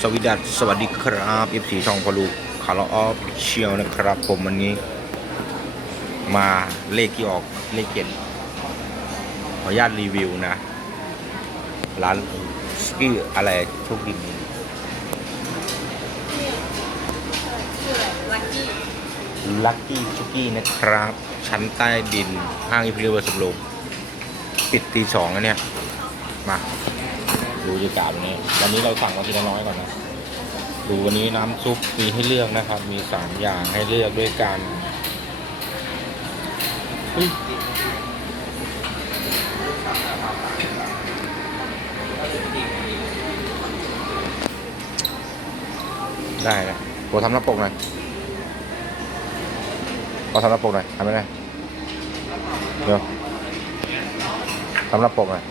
สวัสดีสวัสดีครับ F4 ช่องพลูคาร์ลออฟเชียวนะครับ ผมวันนี้ มาเลขที่ออกเลขเจ็ดขออนุญาตรีวิวนะ ร้านสกี้อะไรโชคดีนี้ชื่ออะไรลักกี้ลัคกี้ชุกี้นะครับ ชั้นใต้ดินห้างอิมพีเรียลสำโรงปิดตีสองแล้วเนี่ย มา ดูบรรยากาศวันนี้ วันนี้เราสั่งมาทีละน้อยก่อนนะ ดูวันนี้น้ำซุปมีให้เลือกนะครับ มีสามอย่างให้เลือกด้วยกันได้นะโปรทำหน้าปกหน่อยขอทำหน้าปกหน่อยทำไม่ได้เดี๋ยวทำหน้าปกหน่อย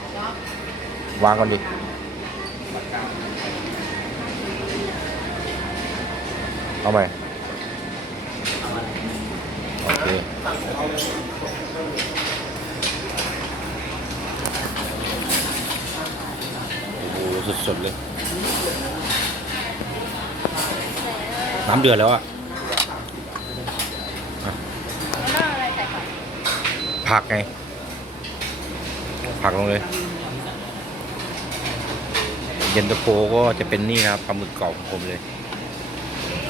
วางก่อนดิ เอาใหม่โอเคโอ้โหสุดๆเลย น้ำเดือดแล้วอะอะแล้วอะไรใส่ก่อนผักไง ผักลงเลยเย็นตาโฟก็จะเป็นนี่นะครับปลาหมึกกรอบของผมเลย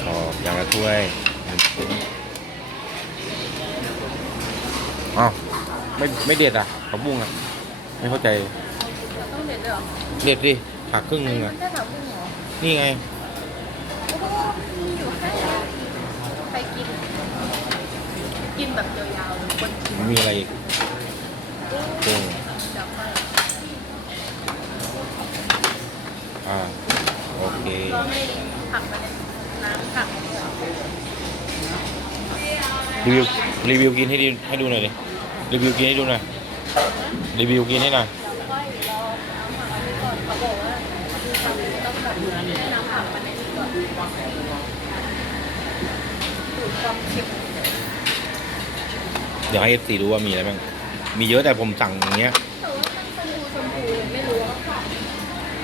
ขอบอย่างละถ้วยหนึ่งชิ้นอ้าวไม่ไม่เด็ดอะผักบุ้งอะ ไม่เข้าใจเราต้องเด็ดด้วยเหรอเด็ดดิผักครึ่งหนึงอะแค่สามครึ่งเหรอนี่ไงโอ้โหมีอยู่แค่ไปกิน กินแบบยาวๆบนกินมีอะไรอีกกุ้ง จับไป อ่า โอเค ก็ ให้ผักมันน้ำผักรีวิวรีวิวกินให้ดีให้ดูหน่อยดิรีวิวกินให้ดูหน่อยรีวิวกินให้หน่อยเดี๋ยวให้เอฟซีรู้ว่ามีอะไรบ้างมีเยอะแต่ผมสั่งอย่างเงี้ย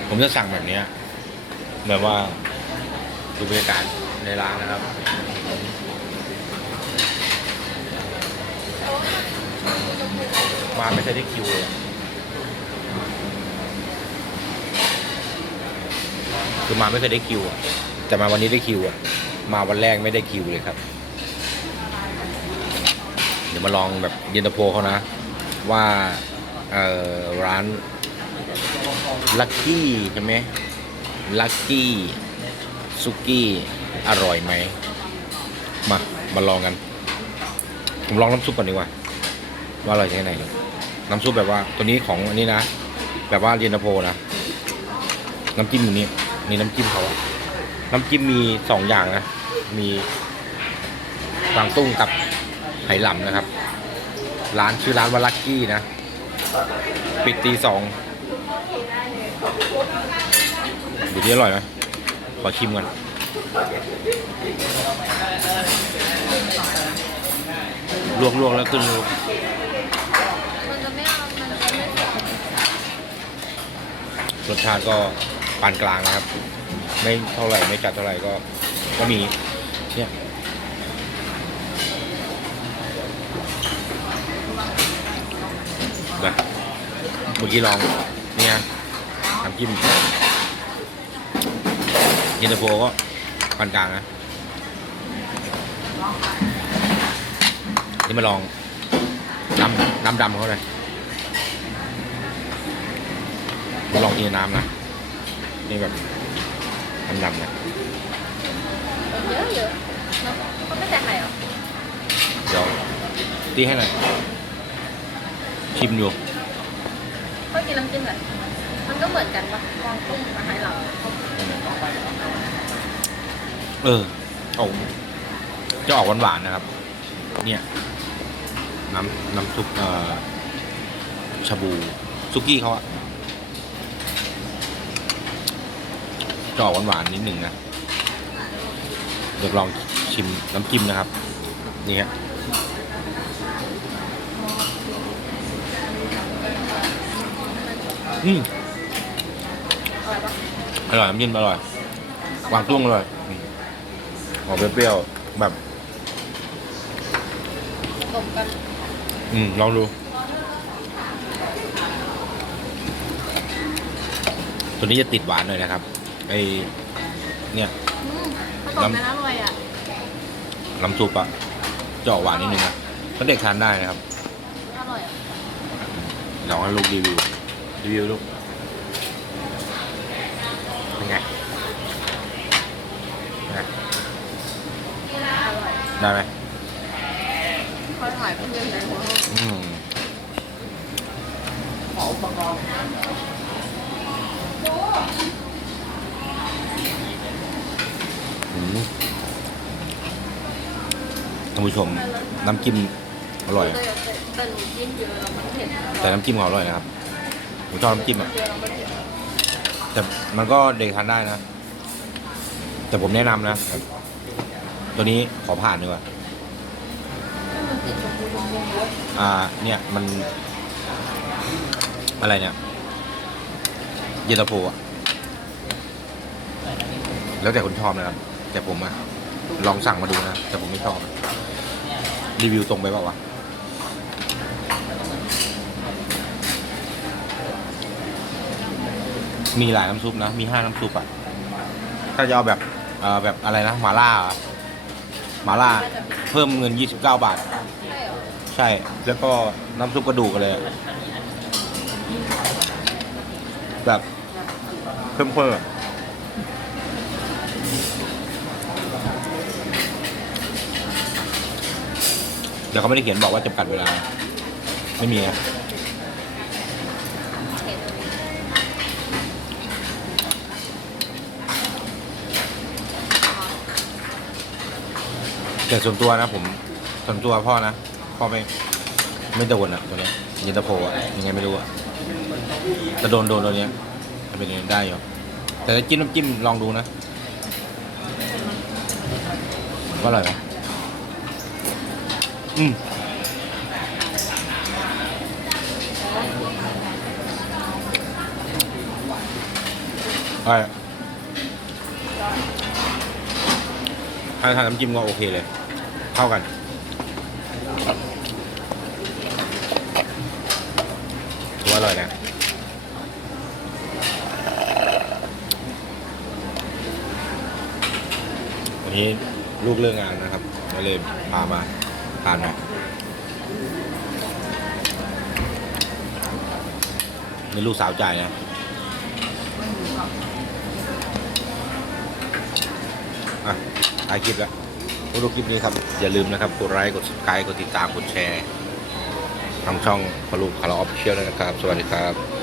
ผมจะสั่งแบบเนี้ย แบบว่าดูบรรยากาศในร้านนะครับมาไม่เคยได้คิวเลยคือมาไม่เคยได้คิวอะแต่มาวันนี้ได้คิวอะ มาวันแรกไม่ได้คิวเลยครับ เดี๋ยวมาลองแบบเย็นตาโฟเขานะ ว่าเอ่อร้านลักกี้ใช่ไหม ลักกี้ซุกี้อร่อยไหม มา มาลองกัน ผมลองน้ำซุปก่อนดีกว่า ว่าอร่อยแค่ไหน น้ำซุปแบบว่าตัวนี้ของอันนี้นะ แบบว่าเรียนโฟนะ น้ำจิ้มอยู่นี่นี่น้ำจิ้มเขาอะน้ำจิ้มมีสองอย่างนะ มีฟางตุ้งกับไหหลำนะครับ ร้านชื่อร้านว่าลักกี้นะ ปิดตีสอง ดูที่อร่อยไหมขอชิมก่อนลวกลวกๆแล้วขึ้นรูมันจะไม่เอามันจะไม่สุกรสชาติก็ปานกลางนะครับ ไม่เท่าไหร่ไม่จัดเท่าไหร่ก็ ก็มีเนี่ยนะเมื่อกี้ลองเนี่ยน้ำจิ้ม ย็นตาโฟก็ปานกลางนะนี่มาลองน้ำน้ำดำเขาเลยมาลองกินน้ำนะนี่แบบน้ำดำนะเยอะเยอะเนอะเขาไม่ใส่ไข่เหรอเดี๋ยวตีให้หน่อยชิมอยู่เขากินน้ำจิ้มเลยมันก็เหมือนกันปะกวางตุ้งอาหารเรา เออโอ้จะออกหวานๆนะครับ เนี่ย น้ำน้ำซุปเอ่อชาบูซุกี้เขาอะจะออกหวานๆนิดหนึ่งนะ เดี๋ยวลองชิมน้ำจิ้มนะครับ นี่ฮะอืมอร่อยปะอร่อยน้ำจิ้มอร่อย กวางตุ้งอร่อยอืมออกเปรี้ยวๆแบบรวมกันอืมลองดูตัวนี้จะติดหวานหน่อยนะครับไอเนี่ยอืมผสมกันอร่อยอะน้ำซุปอะจะออกหวานนิดนึงนะถ้าเด็กทานได้นะครับอร่อยอะลองให้ลูกรีวิวรีวิวลูก เป็นไงเป็นไง อร่อย ได้ไหมคอยถ่ายเพื่อนในหัวอืมอืมท่านผู้ชม น้ำจิ้มอร่อย แต่หนูกินเยอะแล้วมันเผ็ดแต่น้ำจิ้มเขาอร่อยนะครับผมชอบน้ำจิ้มอะ เยอะแล้วมันเผ็ด แต่มันก็เด็กทานได้นะ แต่ผมแนะนำนะ ตัวนี้ขอผ่านดีกว่ามันติดชมพูชมพูเยอะอ่า เนี่ยมัน อะไรเนี่ยเย็นตาโฟอะแล้วแต่คนชอบนะครับ แต่ผมอะลองสั่งมาดูนะ แต่ผมไม่ชอบรีวิวตรงไปเปล่าวะมีหลายน้ำซุปนะ มีห้าน้ำซุปอะถ้าจะเอาแบบเอ่อแบบอะไรนะหมาล่าเหรอ หมาล่าเพิ่มเงิน 29 บาท ใช่เหรอใช่แล้วก็น้ำซุปกระดูกเลยอะแบบเพิ่มเพิ่มเดี๋ยวเขาไม่ได้เขียนบอกว่าจำกัดเวลา ไม่มีนะ เผ็ด แต่ส่วนตัวนะผมส่วนตัวพ่อนะพ่อไม่ไม่โดนอะตัวเนี้ยย็นตาโฟอะยังไงไม่รู้อะแต่โดนโดนตัวเนี้ยจะเป็นยังไงได้อยู่แต่ถ้าจิ้มน้ำจิ้มลองดูนะว่าอร่อยไหมอืมอร่อย ถ้าทานน้ำจิ้มก็โอเคเลย เข้ากัน ถือว่าอร่อยนะวันนี้ลูกเลิกงานนะครับก็เลยพามาทานหน่อยนี่ลูกสาวจ่ายนะอะ ถ่ายคลิปแล้วดูคลิปนี้ครับ อย่าลืมนะครับ กดไลค์กด subscribe กดติดตามกดแชร์ทางช่องพลูคาร์ลออฟฟิเชียลนะครับ สวัสดีครับ